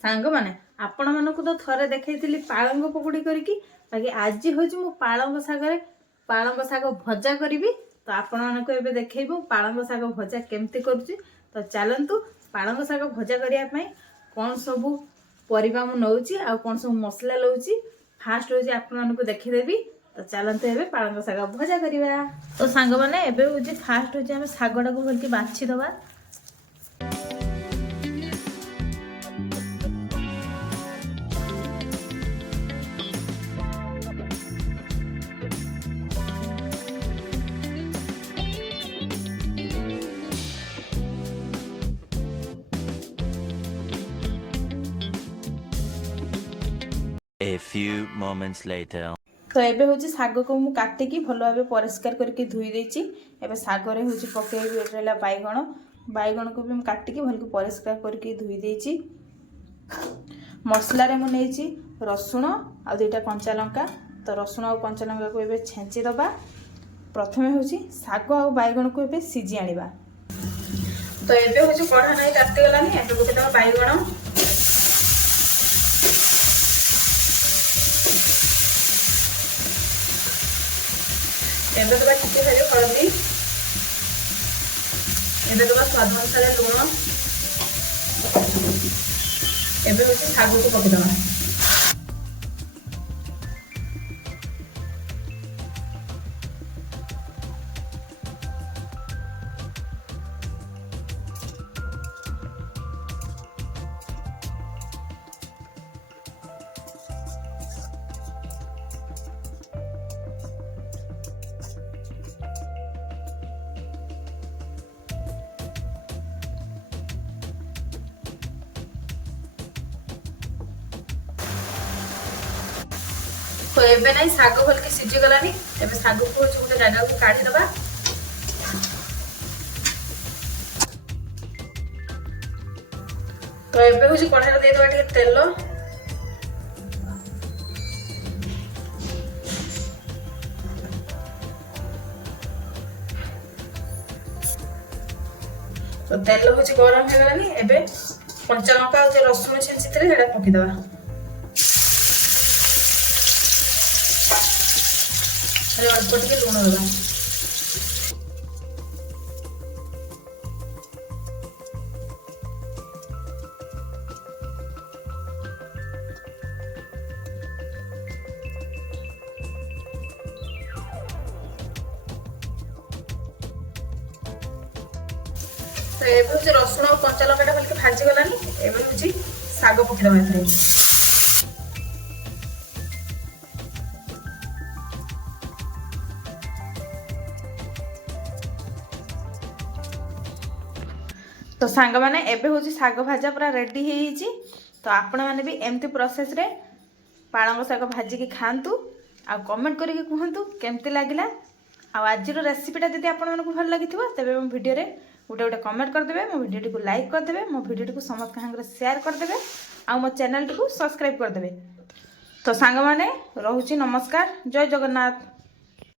सांग माने आपण मानकु तो थरे देखैतिली पाळंग पकुड़ी करके बाकी आज होची मु पाळंग साग भजा करिवि। तो आपण मानकु एबे देखैबो पाळंग साग भजा केमती करूची। तो चलंतु पाळंग साग भजा करिया पई कोन सबु परिबा मु नउची आ कोन सब मसला लउची फास्ट होची आपण मानकु देखि देबी। तो चलंतु एबे पाळंग साग भजा करिवा। तो सांग माने एबे होची फास्ट होची हम सागडा को भलकी बाछि दबा। A few moments later. तो एबे होची साग को मु काटी की भलो भाबे परिष्कार करके धुई देची। एबे साग रे होची पकेबी एटला बाइगण को भी मु काटी की भलो परिष्कार करके धुई देची। मसला रे मु नेची रसुण आ दुईटा कंचा लंका। तो रसुण आ कंचा लंका को एबे छेंची दबा। प्रथमे होची साग आ बाइगण को एबे सिजी आनिबा। तो एबे होची कढ़ा नै काटी गलानी। एबे गोटे दबा बाइगण एबे दबा टिके खाली हळदी एबे दबा स्वाद अनुसार लूण एबे होची साग को पके दबा। तो एबे नहीं साग भल के सिझी गलानी। एबे साग को गोटे जगह को काढ़ी दबा। तो एबे होची कढ़ाई रे दे दबा टिके तेल। तो तेल होची गरम हे गलानी। एबे कंचा लंका और रसुण छिंची थिले हेडा पकी दबा। अरे अल्प टिके लूण दबा। तो एबे होची रसुण और कंचा लंकाटा भलके भाजी गलानी। एबे होची साग पकी दबा एथरे। तो सांग माने एबे होची साग भाजा पूरा रेडी हे हिची। तो आपण माने भी एमती प्रोसेस रे पाळंग साग भाजी की खांतु आ कमेंट करके कहंतु केमती लागिला। आ आज रो रेसिपीटा जदि आपण मानकु भल लागिथिबो तबे मो वीडियो रे गोटे कमेंट कर देबे। मो वीडियो को लाइक कर देबे। मो वीडियो को समस्त कांगरे शेयर कर देबे। आ मो चैनल को सब्सक्राइब कर देबे। तो सांग माने रहूची नमस्कार। जय जगन्नाथ।